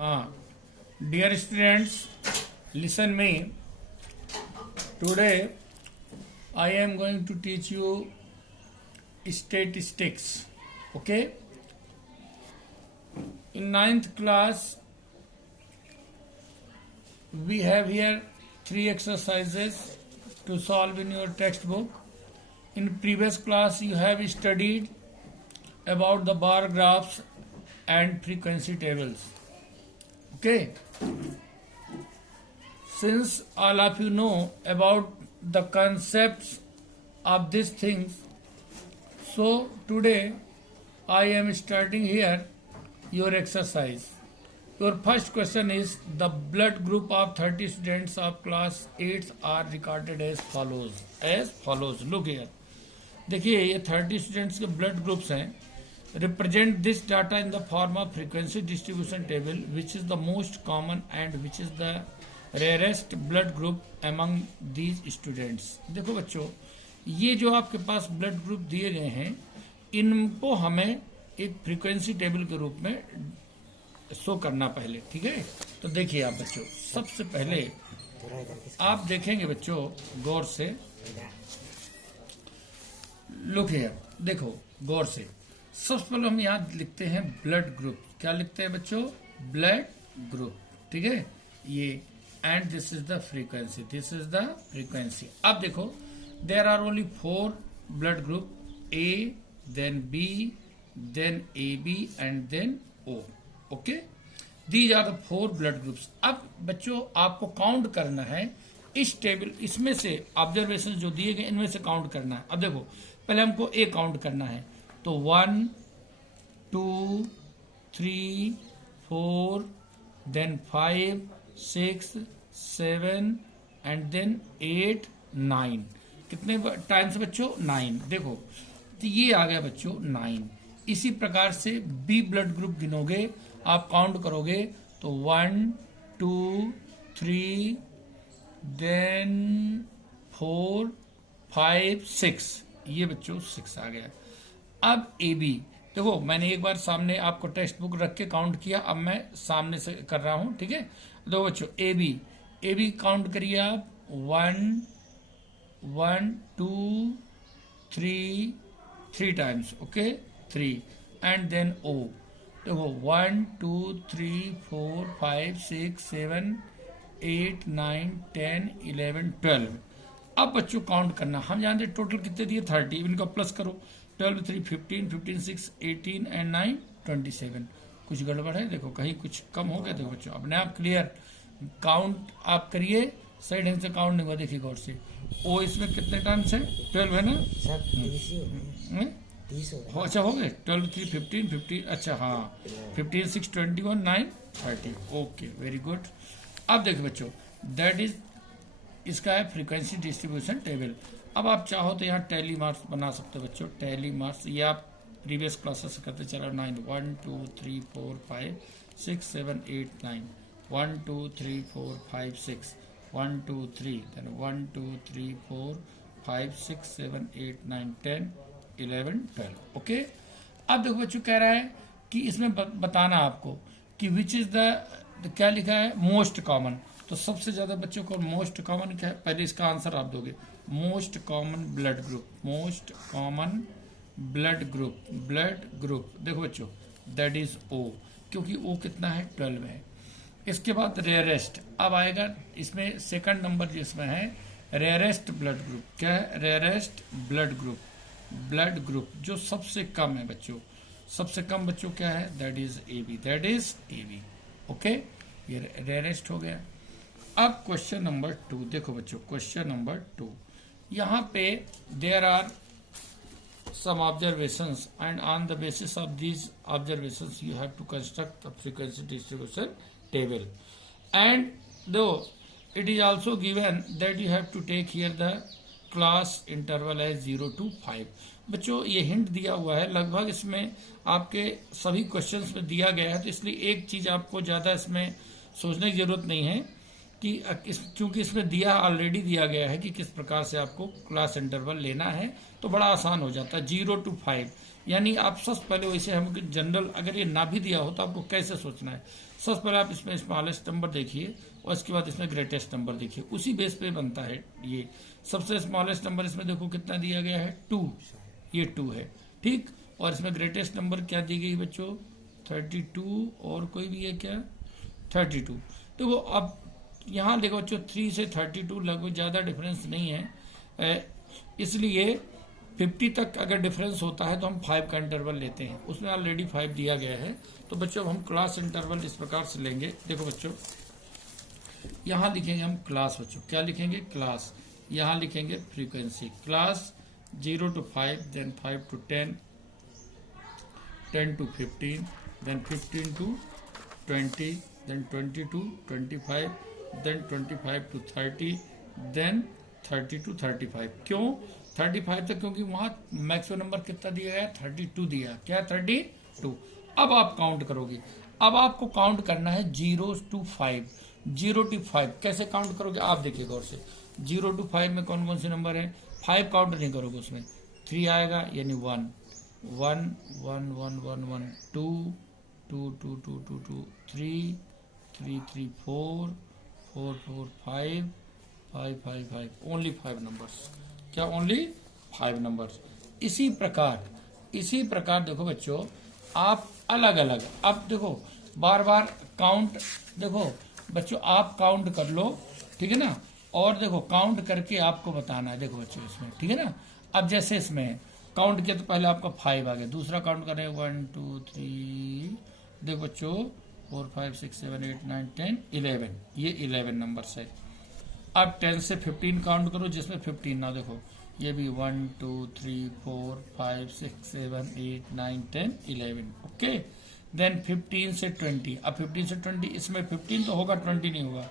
Dear students, listen me. Today I am going to teach you statistics. Okay? In 9th class, we have here 3 exercises to solve in your textbook. In previous class, you have studied about the bar graphs and frequency tables. Okay? Since all of you know about the concepts of these things, so today I am starting here your exercise. Your first question is, the blood group of 30 students of class 8 are recorded as follows. As follows. Look here. देखिए ये 30 students के blood groups हैं. Represent this data in the form of frequency distribution table which is the most common and which is the rarest blood group among these students. देखो बच्चों, ये जो आपके पास blood group दिए गए हैं, इनको हमें एक फ्रीक्वेंसी टेबल के रूप में शो करना पहले. ठीक है, तो देखिए आप बच्चों, सबसे पहले आप देखेंगे बच्चों गौर से. लुक हियर, देखो गौर से. सबसे पहले हम यहाँ लिखते हैं ब्लड ग्रुप. क्या लिखते हैं बच्चों? Blood group. ठीक है, ये and this is the frequency. This is the frequency. अब देखो, there are only 4 blood group, A then B then A B and then O. Okay, these are the 4 blood groups. अब बच्चों आपको count करना है इस टेबल, इसमें से ऑब्जर्वेशन जो दिए गए इनमें से काउंट करना है. अब देखो, पहले हमको ए काउंट करना है, तो 1 2 3 4 देन 5 6 7 एंड देन 8 9. कितने टाइम्स बच्चों? 9. देखो, तो ये आ गया बच्चों 9. इसी प्रकार से बी ब्लड ग्रुप गिनोगे, आप काउंट करोगे तो 1 2 3 देन 4 5 6. ये बच्चों 6 आ गया. अब ए बी देखो, मैंने एक बार सामने आपको टेक्स्ट बुक रख के काउंट किया, अब मैं सामने से कर रहा हूं. ठीक है, देखो बच्चों ए बी काउंट करिए आप. 1 1 2 3 टाइम्स. ओके, 3 एंड देन ओ. देखो 1 2 3 4 5 6 7 8 9 10 11 12. अब बच्चों काउंट करना, हम जानते हैं टोटल कितने दिए 30. इनका प्लस करो. 12 3 15 15 6 18 एंड 9 27. कुछ गड़बड़ है? देखो कहीं कुछ कम हो गया. देखो बच्चों अपने आप क्लियर काउंट आप करिए, सही ढंग से काउंट नहीं हुआ. देखिए गौर से, ओ इसमें कितने टाइम्स है? 12 है ना? अच्छा हो गए 12 3 15 15. अच्छा हाँ, 15 6 21 9 30. Okay, very good. अब देखो बच्चों, दैट इज इसका है फ्रीक्वेंसी डिस्ट्रीब्यूशन टेबल. अब आप चाहो तो यहाँ टैली मार्क्स बना सकते हो बच्चों. टैली मार्क्स ये आप प्रीवियस क्लासेस से करते चला. 9 1 2 3 4 5 6 7 8 9 1 2 3 4 5 6 1 2 3 then 1 2 3 4 5 6 7 8 9 10 11 12. ओके, अब देखो बच्चों कह रहा है कि इसमें बताना आपको कि विच इज द क्या लिखा है? Most common. तो सबसे ज्यादा बच्चों को मोस्ट कॉमन क्या है? पहले इसका आंसर आप दोगे. Most common blood group. Most common blood group. देखो बच्चों, दैट इज ओ, क्योंकि ओ कितना है? 12 है. इसके बाद रेयरेस्ट. अब आएगा इसमें सेकंड नंबर जिसमें है रेयरेस्ट ब्लड ग्रुप. क्या है? रेयरेस्ट ब्लड ग्रुप जो सबसे कम है बच्चों. सबसे कम बच्चों क्या है? That is A B. Okay, ये रेयरेस्ट हो गया. अब क्वेश्चन नंबर 2 देखो बच्चों. क्वेश्चन नंबर 2, यहाँ पे there are some observations and on the basis of these observations you have to construct the frequency distribution table. And though it is also given that you have to take here the class interval as 0 to 5. बच्चों ये hint दिया हुआ है, लगभग इसमें आपके सभी questions में दिया गया है, तो इसलिए एक चीज आपको ज्यादा इसमें सोचने की जरूरत नहीं है कि क्योंकि इसमें ऑलरेडी दिया गया है कि किस प्रकार से आपको क्लास इंटरवल लेना है, तो बड़ा आसान हो जाता है. 0 to 5 यानी आप सबसे पहले वैसे हम जनरल, अगर ये ना भी दिया हो तो आपको कैसे सोचना है. सबसे पहले आप इसमें स्मॉलेस्ट नंबर देखिए और इसके बाद इसमें ग्रेटेस्ट नंबर देखिए, उसी बेस पे बनता है ये। सबसे स्मॉलेस्ट नंबर इसमें देखो कितना दिया गया है 2, ये 2 है, ठीक। और इसमें ग्रेटेस्ट नंबर क्या दी गई बच्चों 32, और कोई भी है क्या 32। देखो अब यहाँ देखो बच्चों 3 से 32 लगभग ज़्यादा डिफरेंस नहीं है, इसलिए 50 तक अगर डिफरेंस होता है तो हम 5 का इंटरवल लेते हैं, उसमें ऑलरेडी 5 दिया गया है। तो बच्चों हम क्लास इंटरवल इस प्रकार से लेंगे। देखो बच्चों यहाँ लिखेंगे हम क्लास, बच्चों क्या लिखेंगे क्लास, यहाँ लिखेंगे frequency, class 0 to 5, then 5 to 10, 10 to 15, then 15 to 20, then 20 to 25, then 25 to 30, then 30 to 35। क्यों 35 तक? क्योंकि वहां मैक्सिमम नंबर कितना दिया है 32 दिया, क्या 32। अब आप काउंट करोगे, अब आपको काउंट करना है 0 to 5, 0 to 5 कैसे काउंट करोगे आप देखिए गौर से। 0 to 5 में कौन कौन से नंबर है, 5 काउंट नहीं करोगे, उसमें 3 आएगा यानी 1 1 1 1 1 1 2 2 2 2 2 2 3 3 3 4 4 4 5 5 5 5, ओनली 5 नंबर्स, क्या ओनली 5 नंबर्स। इसी प्रकार देखो बच्चों आप अलग अलग, अब देखो बार बार काउंट, देखो बच्चों आप काउंट कर लो, ठीक है ना, और देखो काउंट करके आपको बताना है। देखो बच्चों इसमें ठीक है ना, अब जैसे इसमें काउंट किया तो पहले आपका 5 आ गया, दूसरा काउंट करें 1 2 3, देखो बच्चों 4 5 6 7 8 9 10 11, ये 11 नंबर है। अब 10 से 15 काउंट करो जिसमें 15 ना, देखो ये भी 1 2 3 4 5 6 7 8 9 10 11, ओके। देन 15 से 20, अब 15 से 20 इसमें 15 तो होगा 20 नहीं होगा,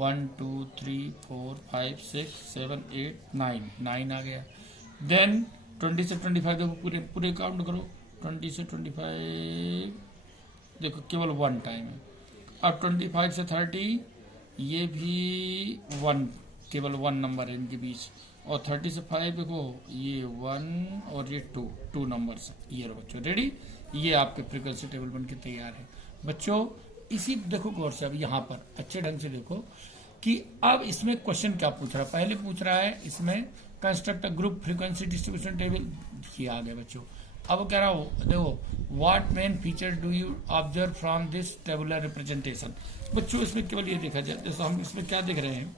1 2 3 4 5 6 7 8 9, 9 आ गया। देन 20 से 25 देखो पूरे काउंट करो, 20 से 25 देखो केवल 1 टाइम है। अब 25 से 30 ये भी 1, केवल 1 नंबर है इनके बीच, और 30 से 5 देखो ये 1 और ये 2 नंबर्स है। ये बच्चों रेडी, ये आपके फ्रीक्वेंसी टेबल बन के तैयार है बच्चों। इसी देखो गौर से अब यहाँ पर अच्छे ढंग से देखो कि अब इसमें क्वेश्चन क्या पूछ रहा है। पहले पूछ रहा है इसमें construct a group frequency distribution table, ये आ गया बच्चों। अब कह रहा हो देखो what main feature do you observe from this tabular representation. बच्चों इसमें केवल ये देखा जाए, जैसे हम इसमें क्या देख रहे हैं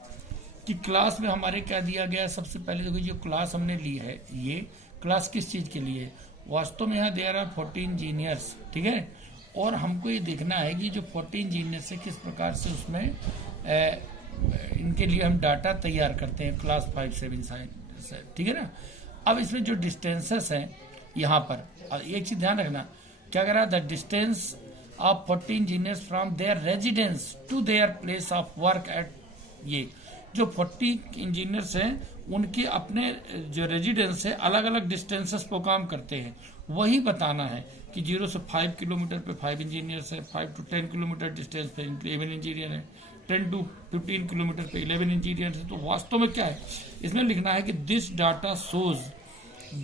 कि क्लास में हमारे क्या दिया गया है। सबसे पहले देखो जो क्लास हमने ली है, ये क्लास किस चीज के लिए, वास्तव में यहाँ देयर आर 14 इंजीनियर्स, ठीक है। और हमको ये देखना है कि जो 14 इंजीनियर्स है किस प्रकार से उसमें इनके लिए हम डाटा तैयार करते हैं क्लास 5 7 साइंस, ठीक है ना। अब इसमें जो डिस्टेंसेस हैं यहाँ पर एक चीज ध्यान रखना, क्या कह रहा है the distance of 14 engineers from their residence to their place of work at, ये जो 40 इंजीनियर्स हैं उनके अपने जो रेजिडेंस है अलग अलग डिस्टेंसेस पर काम करते हैं, वही बताना है कि 0 से 5 किलोमीटर पे 5 इंजीनियर्स है, 5 to 10 किलोमीटर डिस्टेंस पे 11 इंजीनियर है, 10 to 15 किलोमीटर पे 11 इंजीनियर है। तो वास्तव में क्या है इसमें लिखना है कि this data shows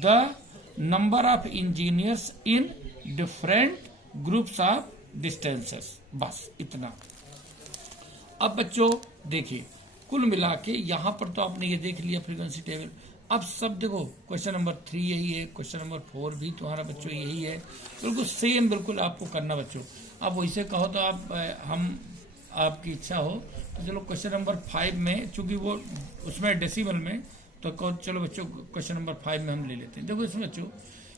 the number of engineers in different groups of distances, बस इतना। अब बच्चों देखिए कुल मिला के यहाँ पर तो आपने ये देख लिया फ्रीक्वेंसी टेबल। अब सब देखो क्वेश्चन नंबर 3 यही है, क्वेश्चन नंबर 4 भी तुम्हारा बच्चों यही है, बिल्कुल सेम बिल्कुल आपको करना बच्चों। अब वैसे कहो तो आप हम आपकी इच्छा हो तो चलो क्वेश्चन नंबर 5 में, चूंकि वो उसमें डेसिमल में, तो चलो बच्चों क्वेश्चन नंबर 5 में हम ले लेते हैं। देखो इसमें बच्चों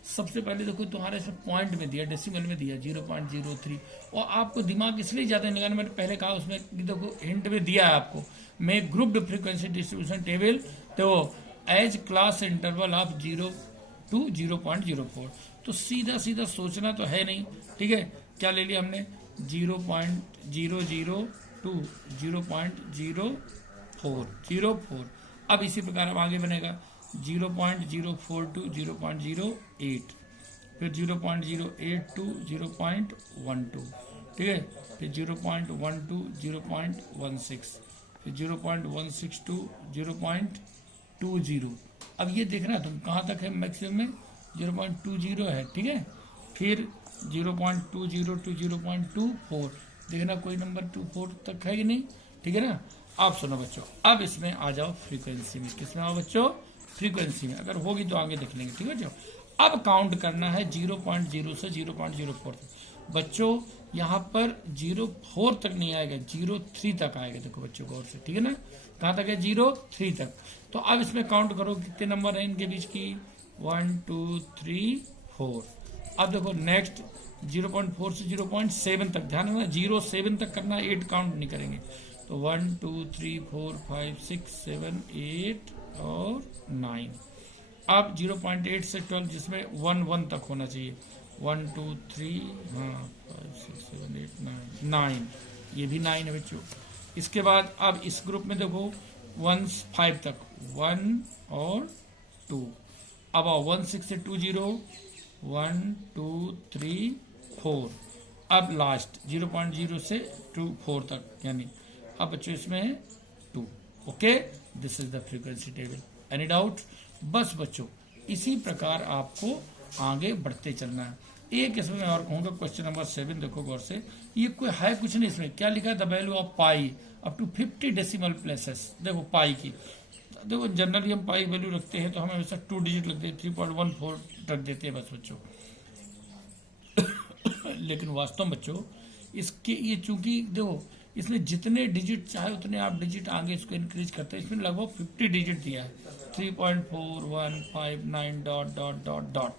सबसे पहले देखो तुम्हारे इसमें पॉइंट में दिया, डेसिमल में दिया 0.03, और आपको दिमाग इसलिए ज्यादा निकालना, मैंने पहले कहा उसमें देखो हिंट में दिया है आपको, मैं ग्रुप्ड फ्रीक्वेंसी डिस्ट्रीब्यूशन टेबल, तो as class interval of 0 to 0.04, तो सीधा सीधा सोचना तो है नहीं, ठीक है। क्या ले लिया हमने 0.002 0.04, अब इसी प्रकार अब आगे बनेगा 0.042 0.08, फिर 0.082 0.12, ठीक है, फिर 0.12 0.16, फिर 0.162 0.20। अब ये देखना तुम कहाँ तक है, मैक्सिमम में 0.20 है, ठीक है। फिर 0.20 to 0.24, देखना कोई नंबर 2 4 तक है कि नहीं, ठीक है ना। अब सुनो बच्चों, अब इसमें आ जाओ फ्रीक्वेंसी में। किसमें आओ बच्चों? फ्रीक्वेंसी में। अगर होगी तो आगे देख लेंगे, ठीक है बच्चों। अब काउंट करना है 0.0 से 0.04 तक। बच्चों यहाँ पर 0.4 तक नहीं आएगा, 0.3 तक आएगा। देखो बच्चों गौर से, ठीक है ना। कहाँ तक है? 0.3 तक। तो अब इसमें काउंट करो कितने नंबर हैं इनके बीच की। 1 2 3 4। अब देखो नेक्स्ट 0.4 से 0.7 तक, ध्यान रखना 0.7 तक करना, 8 काउंट नहीं करेंगे। तो 1 2 3 4 5 6 7 8 और 9। अब 0.8 से 12 जिसमें 1 1 तक होना चाहिए। 1 2 3 हाँ 5 6 7 8 9, ये भी 9 है बच्चों। इसके बाद अब इस ग्रुप में देखो 1 5 तक, 1 और 2। अब आओ 1 6 से 2 0, 1 2 3 4। अब लास्ट 0.0 से 2 4 तक, यानी अब बच्चों इसमें है 2। Okay, this is the frequency table. Any doubt? बस बच्चों इसी प्रकार आपको आगे बढ़ते चलना है। एक इसमें मैं और कहूंगा, क्वेश्चन नंबर 7 देखो गौर से। ये कोई है कुछ नहीं, इसमें क्या लिखा है? The value of pi up to 50 decimal places. देखो पाई की, देखो जनरली हम पाई वैल्यू रखते हैं तो हमें हमेशा 2 डिजिट लगते हैं, 3.14 रख देते हैं बस बच्चों। लेकिन वास्तव में बच्चों इसके ये चूंकि देखो इसमें जितने डिजिट चाहे उतने आप डिजिट आगे इसको इंक्रीज करते हैं। इसमें लगभग 50 डिजिट दिया है, 3.4159 डॉट डॉट डॉट डॉट।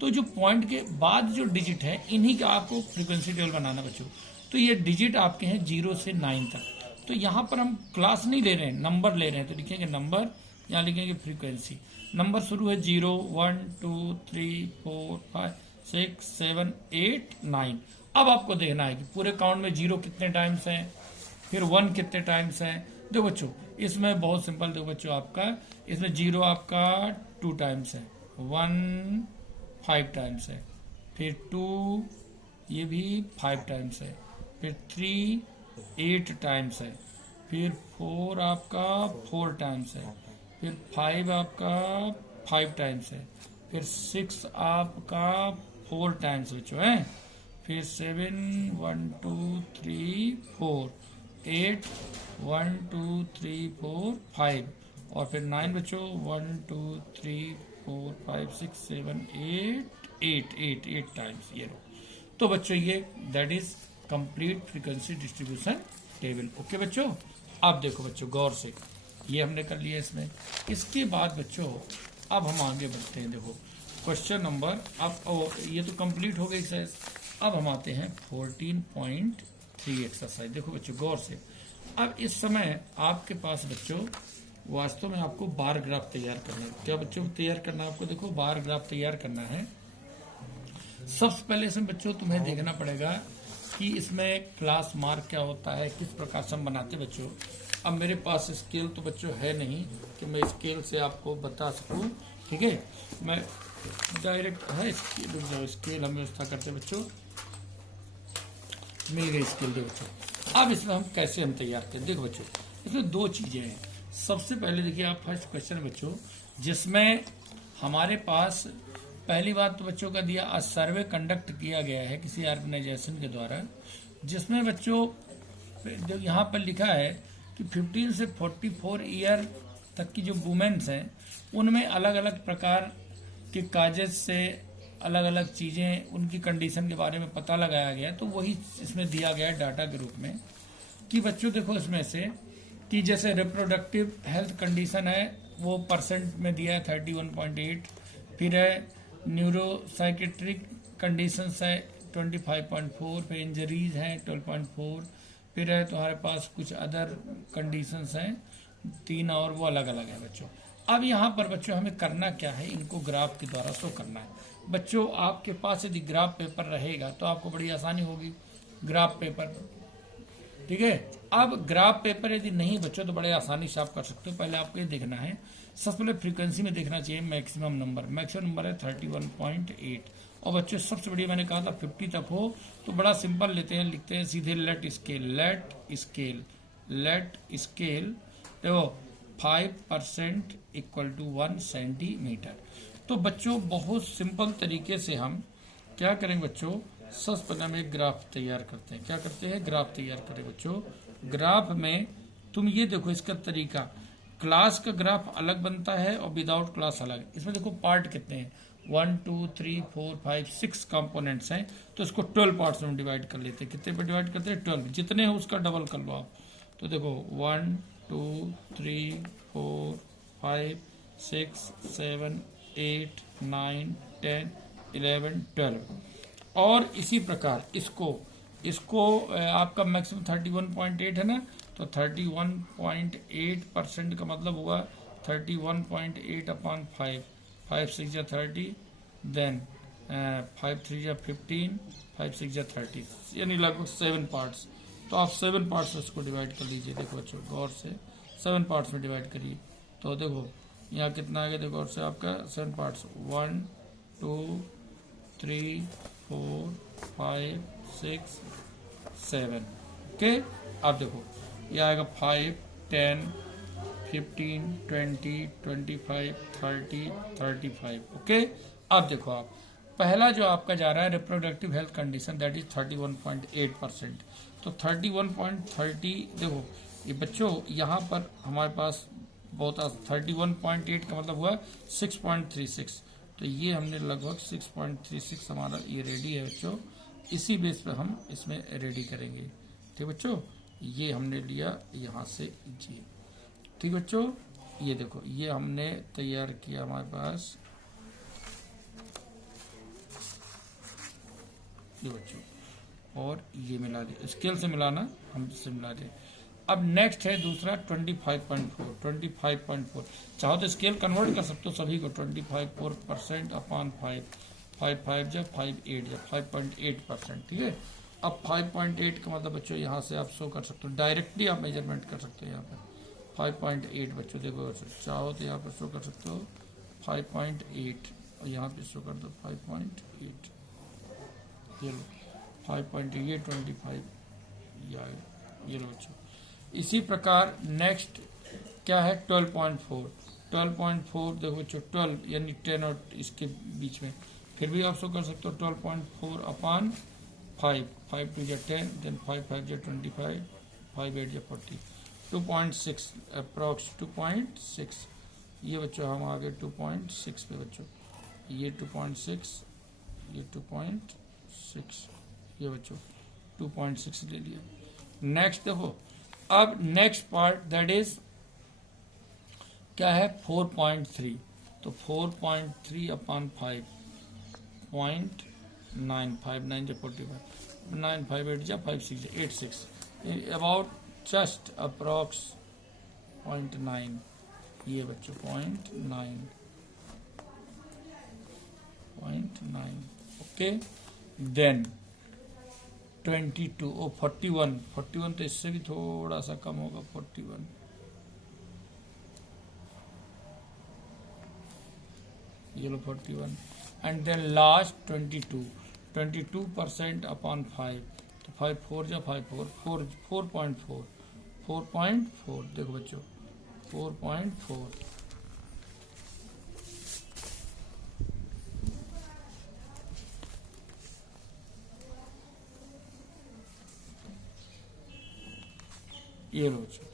तो जो पॉइंट के बाद जो डिजिट है इन्हीं का आपको फ्रीक्वेंसी टेबल बनाना बच्चों। तो ये डिजिट आपके हैं 0 से 9 तक। तो यहाँ पर हम क्लास नहीं ले रहे हैं, नंबर ले रहे हैं। तो लिखेंगे नंबर, यहाँ लिखेंगे फ्रीक्वेंसी। नंबर शुरू है 0 1 2 3 4 5 6 7 8 9। अब आपको देखना है कि पूरे काउंट में 0 कितने टाइम्स हैं, फिर 1 कितने टाइम्स हैं। देखो बच्चों इसमें बहुत सिंपल, देखो बच्चों आपका इसमें 0 आपका 2 टाइम्स है, 1 5 टाइम्स है, फिर 2 ये भी 5 टाइम्स है, फिर 3 8 टाइम्स है, फिर 4 आपका 4 टाइम्स है, फिर 5 आपका 5 टाइम्स है, फिर 6 आपका 4 टाइम्स बच्चों है, फिर 7 1 2 3 4 8 1 2 3 4 5 और फिर 9 बच्चों 1 2 3 4 5 6 7 8 टाइम्स ये लो। तो बच्चों ये that is complete frequency distribution table. Okay बच्चों, अब देखो बच्चों गौर से, ये हमने कर लिया इसमें। इसके बाद बच्चों अब हम आगे बढ़ते हैं। देखो क्वेश्चन नंबर, अब ये तो कंप्लीट हो गई एक्सरसाइज। अब हम आते हैं 14.3 एक्सरसाइज। देखो बच्चों गौर से, अब इस समय आपके पास बच्चों वास्तव में आपको बार ग्राफ तैयार करना है। क्या बच्चों तैयार करना है आपको? देखो बार ग्राफ तैयार करना है। सबसे पहले इसमें बच्चों तुम्हें देखना पड़ेगा कि इसमें क्लास मार्क क्या होता है, किस प्रकार से हम बनाते बच्चों। अब मेरे पास स्केल तो बच्चों है नहीं कि मैं स्केल से आपको बता सकूं, ठीक है। मैं डायरेक्ट है स्केल हम व्यवस्था करते बच्चों, मिल गई स्केल। देखो बच्चों अब इसमें हम कैसे हम तैयार करते हैं। देखो बच्चों इसमें 2 चीजें हैं। सबसे पहले देखिए आप फर्स्ट क्वेश्चन बच्चों, जिसमें हमारे पास पहली बात तो बच्चों का दिया, सर्वे कंडक्ट किया गया है किसी ऑर्गेनाइजेशन के द्वारा, जिसमें बच्चों जो यहाँ पर लिखा है कि 15 से 44 ईयर तक की जो वुमेन्स हैं उनमें अलग अलग प्रकार के काजेज से अलग अलग चीजें उनकी कंडीशन के बारे में पता लगाया गया। तो वही इसमें दिया गया है डाटा के रूप में कि बच्चों देखो इसमें से कि जैसे रिप्रोडक्टिव हेल्थ कंडीशन है वो परसेंट में दिया है 31.8, फिर है न्यूरोसाइकेट्रिक कंडीशंस है 25.4, फिर इंजरीज हैं 12.4, फिर है तुम्हारे पास कुछ अदर कंडीशंस हैं 3 और वो अलग अलग है बच्चों। अब यहाँ पर बच्चों हमें करना क्या है, इनको ग्राफ के द्वारा शो करना है। बच्चों आपके पास यदि ग्राफ पेपर रहेगा तो आपको बड़ी आसानी होगी, ग्राफ पेपर, ठीक है। अब ग्राफ पेपर यदि नहीं बच्चों तो बड़े आसानी से आप कर सकते हो। पहले आपको ये देखना है, सबसे पहले फ्रीक्वेंसी में देखना चाहिए मैक्सिमम नंबर है 31.8 और बच्चों सबसे बढ़िया मैंने कहा था 50 तक हो। तो बड़ा सिंपल लेते हैं, लिखते हैं सीधे लेट स्केल देखो 5% इक्वल टू 1 सेंटीमीटर। तो बच्चों बहुत सिंपल तरीके से हम क्या करेंगे बच्चों, सबसे पहले हम एक ग्राफ तैयार करते हैं। क्या करते हैं? ग्राफ तैयार करें बच्चों। ग्राफ में तुम ये देखो इसका तरीका, क्लास का ग्राफ अलग बनता है और विदाउट क्लास अलग। इसमें देखो पार्ट कितने हैं, 1 2 3 4 5 6 कंपोनेंट्स हैं, तो इसको 12 पार्ट्स में डिवाइड कर लेते हैं। कितने पे डिवाइड करते हैं? 12। जितने हैं उसका डबल कर लो आप। तो देखो 1 2 3 4 5 6 7 8 9 10 11 12। और इसी प्रकार इसको आपका मैक्सिमम 31.8 है ना, तो 31.8% का मतलब हुआ 31.8 अपॉन 5, 5 6 जा 30, देन 5 3 जा 15, 5 6 जा 30, यानी लगभग 7 पार्ट्स। तो आप 7 पार्ट्स में इसको डिवाइड कर लीजिए। देखो बच्चों गौर से 7 पार्ट्स में डिवाइड करिए। तो देखो यहाँ कितना आ गया, देखो गौर से आपका 7 पार्ट्स, 1 2 3 4 5 6 7। ओके, अब देखो ये आएगा 5 10 15 20 25 30 35। ओके, अब देखो आप पहला जो आपका जा रहा है reproductive health condition, that is 31.8%। तो 31.30, देखो ये बच्चों यहाँ पर हमारे पास बहुत 31.8 का मतलब हुआ 6.36। तो ये हमने लगभग 6.36 हमारा ये रेडी है बच्चों। इसी बेस पे हम इसमें रेडी करेंगे। ठीक बच्चों, ये हमने लिया यहाँ से जी। ठीक बच्चों, ये देखो ये हमने तैयार किया हमारे पास ये बच्चों, और ये मिला दिया, स्केल से मिलाना हम इससे मिला दिए। अब नेक्स्ट है दूसरा 25.4। चाहो तो स्केल कन्वर्ट कर सकते हो सभी को, 25.4% अपॉन 5, 5 5 जब 5 8 जब 5.8%। ठीक है, अब 5.8 का मतलब बच्चों यहाँ से आप शो कर सकते हो, डायरेक्टली आप मेजरमेंट कर सकते हो। यहाँ पर 5.8 बच्चों देखो, चाहो तो यहाँ पर शो कर सकते हो 5.8, और यहाँ पे शो कर दो 5.8। ये लो 5.8, ये 25 ये लो बच्चों। इसी प्रकार नेक्स्ट क्या है 12.4। 12.4 देखो बच्चों 12 यानी 10 और इसके बीच में, फिर भी आप शो कर सकते हो 12.4 अपॉन 5, 5 2 जा 10, देन 5 5 जा 25, 5 8 जा 40, 2.6 अप्रॉक्स 2.6। ये बच्चों हम आ गए 2.6 पे बच्चों, ये 2.6, ये 2.6, ये बच्चों 2.6 ले लिया। नेक्स्ट देखो, अब नेक्स्ट पार्ट दैट इज क्या है 4.3। तो 4.3 अपॉन 5.9, 5 9 जा 45, 9 5 8 जा 5 6 जा 86, अबाउट जस्ट अप्रॉक्स 0.9। ये बच्चों 0.9। ओके, देन 22 और 41 तो इससे भी थोड़ा सा कम होगा 41। ये लो 41, एंड देन लास्ट 22% अपॉन 5। तो 5 4 जा 5 4.4 देखो बच्चों 4.4। ये लो बच्चों,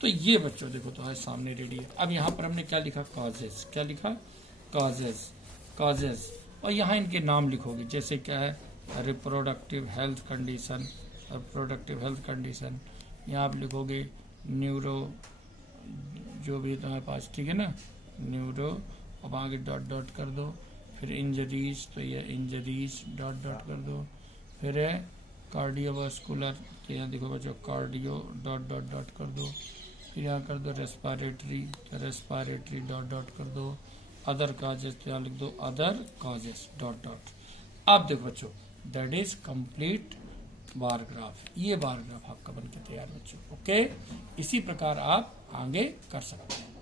तो ये बच्चों देखो तो आज सामने रेडी है। अब यहाँ पर हमने क्या लिखा, कॉजेस। क्या लिखा, कॉजेस, और यहाँ इनके नाम लिखोगे, जैसे क्या है रिप्रोडक्टिव हेल्थ कंडीशन, यहाँ आप लिखोगे न्यूरो, जो भी तुम्हारे पास, ठीक है ना, न्यूरो, अब आगे डॉट डॉट कर दो, फिर इंजरीज, तो ये इंजरीज डॉट डॉट कर दो, फिर है कार्डियोवास्कुलर, तो यहाँ देखो बच्चों कार्डियो डॉट डॉट डॉट कर दो, फिर यहाँ कर दो रेस्पिरेटरी, तो रेस्पिरेटरी डॉट डॉट कर दो, अदर काजेस, तो यहाँ लिख दो अदर काजेस डॉट डॉट। अब देखो बच्चों that is complete bar graph. ये बार ग्राफ आपका बनके तैयार बच्चों। ओके, इसी प्रकार आप आगे कर सकते हैं।